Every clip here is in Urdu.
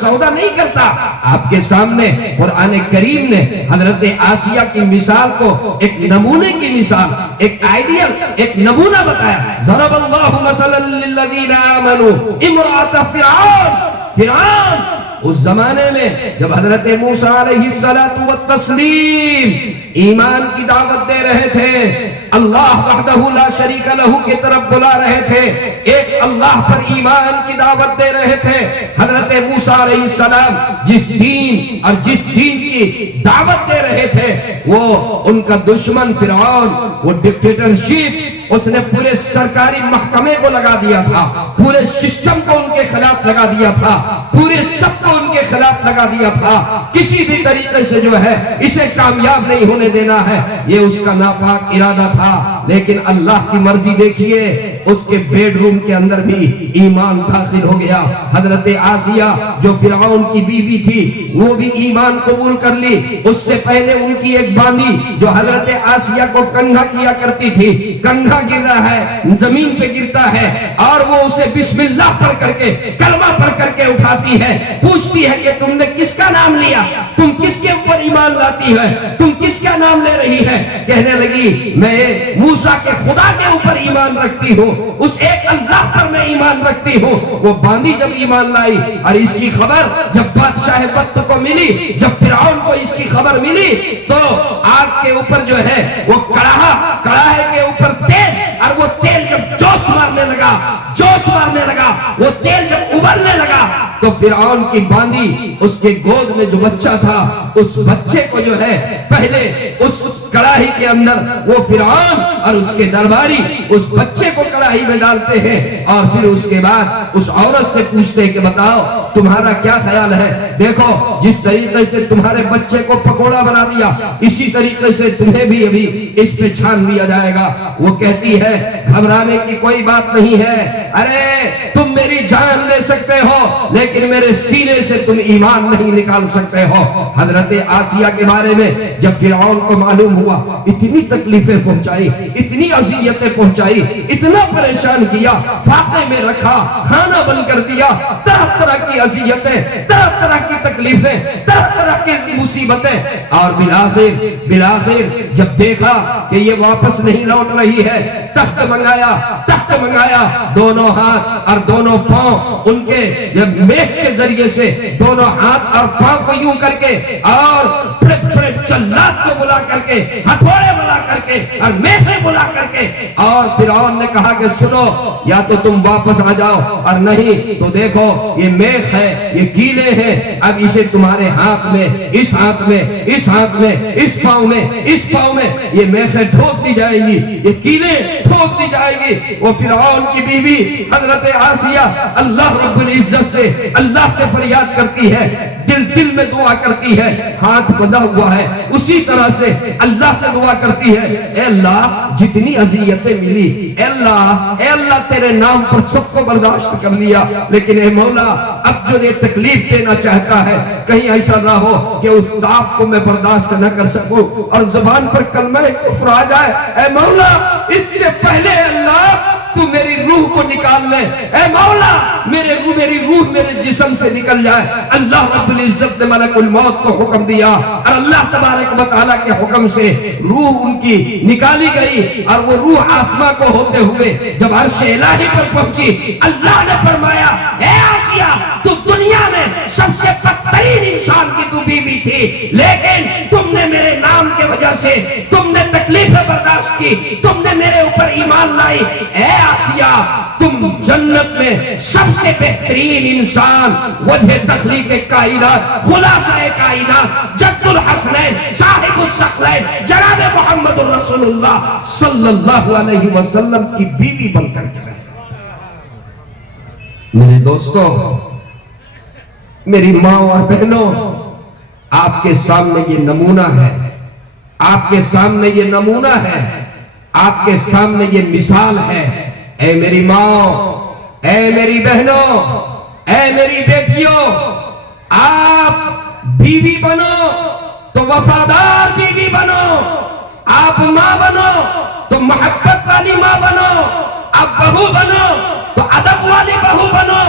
سودا نہیں کرتا. آپ کے سامنے قرآن کریم نے حضرت آسیہ کی مثال کو ایک نمونے کی مثال، ایک آئیڈیل، ایک نمونہ بتایا. ضرب اللہ مثلا للذین آمنوا امرأۃ فرعون. اس زمانے میں جب حضرت موسیٰ علیہ السلام ایمان کی دعوت دے رہے تھے، اللہ وحدہ لا شریک لہ کی طرف بلا رہے تھے، ایک اللہ پر ایمان کی دعوت دے رہے تھے، حضرت موسیٰ علیہ السلام جس دین اور جس دین کی دعوت دے رہے تھے وہ ان کا دشمن فرعون، وہ ڈکٹیٹرشپ، اس نے پورے سرکاری محکمے کو لگا دیا تھا، پورے سسٹم کو ان کے خلاف لگا دیا تھا، پورے سب کو ان کے خلاف لگا دیا تھا. کسی بھی طریقے سے جو ہے اسے کامیاب نہیں ہونے دینا ہے، یہ اس کا ناپاک ارادہ تھا. لیکن اللہ کی مرضی دیکھیے، اس کے بیڈ روم کے اندر بھی ایمان داخل ہو گیا. حضرت آسیہ جو فرعون کی بیوی تھی وہ بھی ایمان قبول کر لی. اس سے پہلے ان کی ایک باندی جو حضرت آسیہ کو کنگھا کیا کرتی تھی، کنگھا گر رہا ہے، زمین پہ گرتا ہے اور وہ اسے بسم اللہ پڑھ کر کے، کلمہ پڑھ کر کے اٹھاتی ہے، پوچھتی ہے کہ تم نے کس کا نام لیا، تم کس کے اوپر ایمان لاتی ہے، تم کس کا نام لے رہی ہے؟ کہنے لگی میں موسیٰ کے خدا کے اوپر ایمان رکھتی ہوں، اس ایک اللہ پر میں ایمان رکھتی ہوں. وہ باندی جب ایمان لائی اور اس کی خبر جب بادشاہ وقت کو ملی، جب فرعون کو اس کی خبر ملی تو آگ کے اوپر جو ہے وہ کڑاہے کے اوپر تیل، اور وہ تیل جب جوش مارنے لگا، وہ تیل جب ابلنے لگا تو فرعون کی باندی اس کے گود میں جو بچہ تھا، اس بچے کو جو ہے پہلے اس کڑاہی کے اندر وہ فرعون اور اس کے درباری اس بچے کو کڑاہی میں ڈالتے ہیں اور پھر اس کے بعد اس عورت سے پوچھتے ہیں کہ بتاؤ تمہارا کیا خیال ہے، دیکھو جس طریقے سے تمہارے بچے کو پکوڑا بنا دیا اسی طریقے سے تمہیں بھی ابھی اس پہ چھان دیا جائے گا. وہ کہتی ہے گھبرانے کی کوئی بات نہیں ہے، ارے تم میری جان لے سکتے ہو لیکن میرے سینے سے تم ایمان نہیں نکال سکتے ہو. حضرت آسیہ کے بارے میں جب فرعون کو معلوم ہوا، اتنی تکلیفیں پہنچائی، اتنی اذیتیں پہنچائی، اتنا پریشان کیا، فاقے میں رکھا، کھانا بند کر دیا، طرح طرح کی اذیتیں، طرح طرح کی تکلیفیں، طرح طرح کی مصیبتیں، اور بالآخر جب دیکھا کہ یہ واپس نہیں لوٹ رہی ہے، تخت منگایا، دونوں ہاتھ اور دونوں پاؤں ان کے جب میخ کے ذریعے سے دونوں ہاتھ اور پاؤں کو یوں کر کے اور بڑے جلاد کو بلا کر کے، ہتھوڑے بلا کر کے اور میخیں بلا کر کے، اور فرعون نے کہا کہ سنو یا تو تم واپس آ جاؤ اور نہیں تو دیکھو یہ میخ ہے، یہ کیلے ہیں، اب اسے تمہارے ہاتھ میں، اس ہاتھ میں، اس ہاتھ میں، اس پاؤں میں، اس پاؤں میں یہ میخیں ٹھوک دی جائیں گی، یہ کیلے ٹھوک دی جائیں گی. وہ فرعون کی بیوی حضرت آسیہ اللہ رب العزت سے، اللہ سے فریاد کرتی ہے، دل میں دعا کرتی ہے، ہاتھ بندھا ہوا ہے، اسی طرح سے اللہ سے دعا کرتی ہے، اے اللہ جتنی اذیتیں ملی، اے اللہ تیرے نام پر سب کو برداشت کر لیا، لیکن اے مولا اب جو یہ تکلیف دینا چاہتا ہے کہیں ایسا نہ ہو کہ اس تاپ کو میں برداشت نہ کر سکوں اور زبان پر کلمہ کفر آ جائے. اے مولا اس سے پہلے اللہ تو میری روح کو نکال لے، اے مولا میری روح میرے جسم سے نکل جائے. اللہ رب العزت نے ملک الموت کو حکم دیا اور اللہ تبارک و تعالیٰ کے حکم سے روح ان کی نکالی گئی اور وہ روح آسمان کو ہوتے ہوئے جب عرش الہی پر پہنچی، اللہ نے فرمایا اے آسیہ تو دنیا میں سب سے بدترین انسان کی تو بیوی تھی، لیکن تم نے میرے نام کے وجہ سے تم نے تکلیفیں برداشت کی، تم نے میرے اوپر ایمان لائی. اے آسیہ تم جنت میں سب سے بہترین انسان، وجہ تخلیق کائنات، خلاصہ کائنات، جد الحسنین، صاحب الثقلین، جناب محمد الرسول اللہ صلی اللہ علیہ وسلم کی بیوی بن کر کے رہے. میرے دوستو، میری ماں اور بہنوں، آپ کے سامنے یہ نمونہ ہے، آپ کے سامنے یہ نمونہ ہے، آپ کے سامنے یہ مثال ہے. اے میری ماں، اے میری بہنوں، اے میری بیٹیوں، آپ بیوی بنو تو وفادار بیوی بنو، آپ ماں بنو تو محبت والی ماں بنو، آپ بہو بنو تو ادب والی بہو بنو،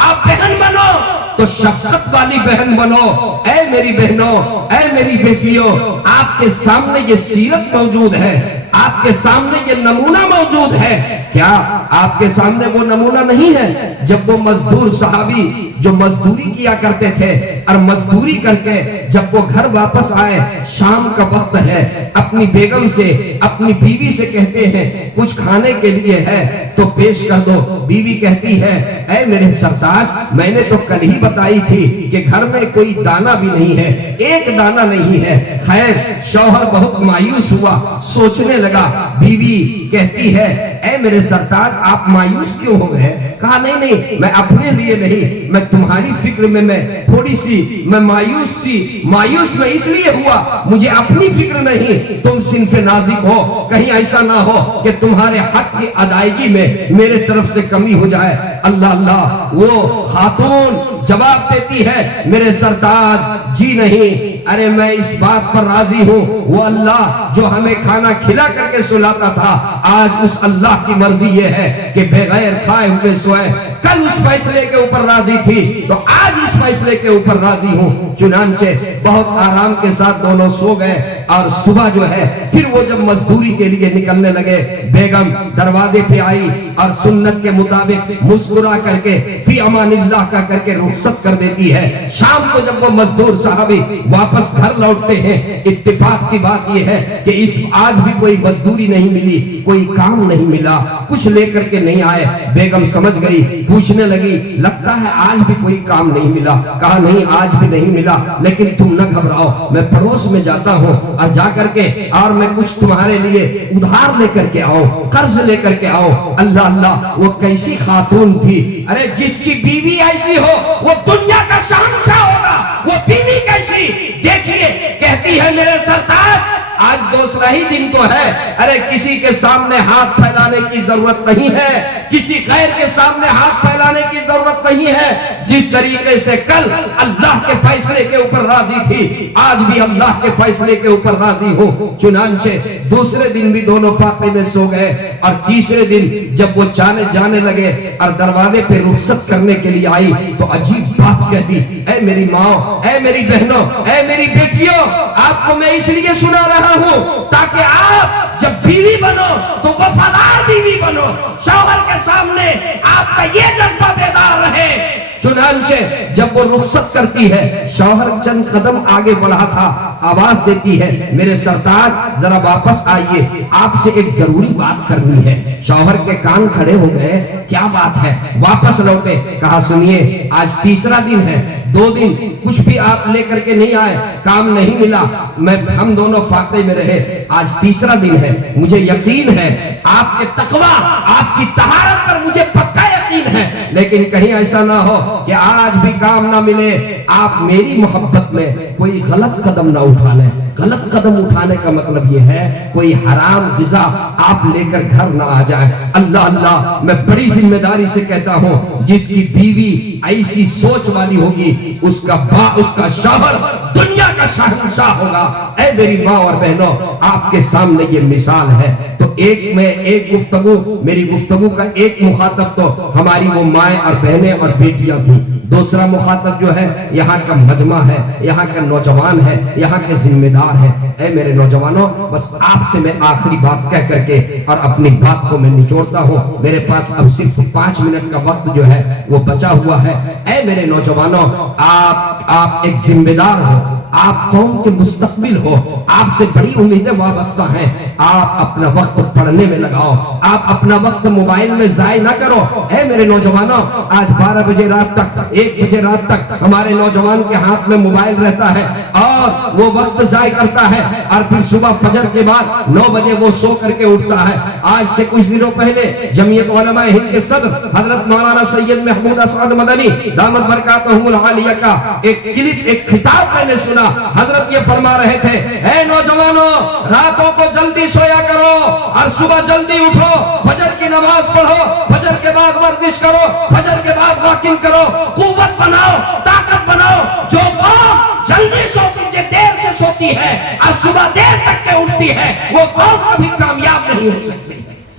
آپ بہن بنو تو شفقت والی بہن بنو۔ اے میری بہنوں، اے میری بیٹیوں، آپ کے سامنے یہ سیرت موجود ہے، آپ کے سامنے یہ نمونہ موجود ہے۔ کیا آپ کے سامنے وہ نمونہ نہیں ہے جب وہ مزدور صحابی جو مزدوری کیا کرتے تھے اور مزدوری کر کے جب وہ گھر واپس آئے، شام کا وقت ہے، اپنی بیگم سے، اپنی بیوی سے کہتے ہیں کچھ کھانے کے لیے ہے تو پیش کر دو۔ بیوی کہتی ہے اے میرے سرتاج، میں نے تو کل ہی بتائی تھی کہ گھر میں کوئی دانہ بھی نہیں ہے، ایک دانہ نہیں ہے۔ خیر، شوہر بہت مایوس ہوا، سوچنے لگا۔ بیوی کہتی ہے اے میرے سرتاج، آپ مایوس کیوں ہو گئے؟ کہا نہیں نہیں، میں اپنے لیے نہیں، میں تمہاری فکر میں تھوڑی سی میں مایوس میں اس لیے ہوا، مجھے اپنی فکر نہیں، تم صنف نازک ہو، کہیں ایسا نہ ہو کہ تمہارے حق کی ادائیگی میں میرے طرف سے کمی ہو جائے۔ اللہ اللہ، وہ خاتون جواب دیتی ہے میرے سرتاج جی نہیں، ارے میں اس بات پر راضی ہوں، وہ اللہ جو ہمیں کھانا کھلا کر کے سلاتا تھا، آج اس اللہ کی مرضی یہ ہے کہ بغیر کھائے ہوئے سوئے۔ کل اس فیصلے کے اوپر راضی تھی تو آج اس فیصلے کے اوپر راضی ہوں۔ چنانچہ بہت آرام کے ساتھ دونوں سو گئے، اور صبح جو ہے پھر وہ جب مزدوری کے لیے نکلنے لگے، بیگم دروازے پہ آئی اور سنت کے مطابق مسکرا کر کے فی امان اللہ کا کر کے رخصت کر دیتی ہے۔ شام کو جب وہ مزدور صحابی واپس گھر لوٹتے ہیں، اتفاق کی بات یہ ہے کہ آج بھی کوئی مزدوری نہیں ملی، کوئی کام نہیں ملا، کچھ لے کر کے نہیں آئے۔ بیگم سمجھ گئی، پوچھنے لگی لگتا ہے آج بھی کوئی کام نہیں ملا؟ کہا نہیں، آج بھی نہیں ملا، لیکن تم نہ گھبراؤ، میں پڑوس میں جاتا ہوں اور جا کر کے اور میں کچھ تمہارے لیے ادھار لے کر کے آؤں، قرض لے کر کے آؤں۔ اللہ اللہ، وہ کیسی خاتون تھی! ارے جس کی بیوی ایسی ہو وہ دنیا کا شہنشاہ ہوگا، وہ بیوی کیسی! دیکھیے، کہتی ہے میرے سرتاج آج دوسرا ہی دن تو ہے، ارے کسی کے سامنے ہاتھ پھیلانے کی ضرورت نہیں ہے، کسی غیر کے سامنے ہاتھ پھیلانے کی ضرورت نہیں ہے۔ جس طریقے سے کل اللہ کے فیصلے کے اوپر راضی تھی، آج بھی اللہ کے فیصلے کے اوپر راضی ہوں۔ چنانچہ دوسرے دن بھی دونوں فاقے میں سو گئے، اور تیسرے دن جب وہ جانے لگے اور دروازے پہ رخصت کرنے کے لیے آئی تو عجیب بات کہتی، اے میری ماں، اے میری بہنوں، اے میری بیٹیوں، آپ کو میں اس لیے سنا رہا ہوں تاکہ آپ جب بیوی بنو تو وفادار بیوی بنو، شوہر کے سامنے آپ کا یہ جذبہ بیدار رہے۔ چنانچہ جب وہ رخصت کرتی ہے، شوہر چند قدم آگے بڑھا تھا، آواز دیتی ہے میرے سرتاج ذرا واپس آئیے، آپ سے ایک ضروری بات کرنی ہے۔ شوہر کے کان کھڑے ہو گئے، کیا بات ہے؟ واپس لوٹے، کہا سنیے آج تیسرا دن ہے، 2 دن کچھ بھی آپ لے کر کے نہیں آئے، کام نہیں ملا، ہم دونوں فاقے میں رہے، آج تیسرا دن ہے، مجھے یقین ہے آپ کے تقویٰ، آپ کی طہارت پر مجھے پکا یقین ہے، لیکن کہیں ایسا نہ ہو کہ آج بھی کام نہ ملے، آپ میری محبت میں کوئی غلط قدم نہ اٹھا لیں۔ غلط قدم اٹھانے کا مطلب یہ ہے کوئی حرام غذا آپ لے کر گھر نہ آ جائے۔ اللہ اللہ، میں بڑی ذمہ داری سے کہتا ہوں جس کی بیوی ایسی سوچ والی ہوگی اس کا شوہر دنیا کا شہنشاہ ہوگا۔ اے میری ماں اور بہنوں، آپ کے سامنے یہ مثال ہے۔ تو ایک گفتگو، میری گفتگو کا ایک مخاطب تو ہماری وہ مائیں اور بہنیں اور بیٹیاں تھیں، دوسرا مخاطب جو ہے یہاں کا مجمع ہے، یہاں کا نوجوان ہے، یہاں کے ذمہ دار ہے۔ اے میرے نوجوانوں، بس آپ سے میں آخری بات کہہ کر کے اور اپنی بات کو میں نچوڑتا ہوں، میرے پاس اب صرف 5 منٹ کا وقت جو ہے وہ بچا ہوا ہے۔ اے میرے نوجوانوں، آپ ایک ذمہ دار ہو، آپ قوم کے مستقبل ہو، آپ سے بڑی امیدیں وابستہ ہیں۔ آپ اپنا وقت پڑھنے میں لگاؤ، آپ اپنا وقت موبائل میں ضائع نہ کرو۔ اے میرے نوجوانوں، آج 12 بجے رات تک، 1 بجے رات تک ہمارے نوجوان کے ہاتھ میں موبائل رہتا ہے اور وہ وقت ضائع کرتا ہے، اور پھر صبح فجر کے بعد 9 بجے وہ سو کر کے اٹھتا ہے۔ آج سے کچھ دنوں پہلے جمعیت علماء ہند کے صدر حضرت مولانا سید محمود اسعد مدنی دامت برکاتہم العالیہ کا ایک کلپ، ایک خطاب میں نے سنا۔ حضرت یہ فرما رہے تھے، اے نوجوانوں، راتوں کو جلدی سویا کرو اور صبح جلدی اٹھو، فجر کی نماز پڑھو، فجر کے بعد ورزش کرو، فجر کے بعد واکنگ کرو، قوت بناؤ، طاقت بناؤ۔ جو قوم جلدی سوتی ہے، دیر سے سوتی ہے اور صبح دیر تک کے اٹھتی ہے، وہ قوم کبھی کامیاب نہیں ہو سکتی۔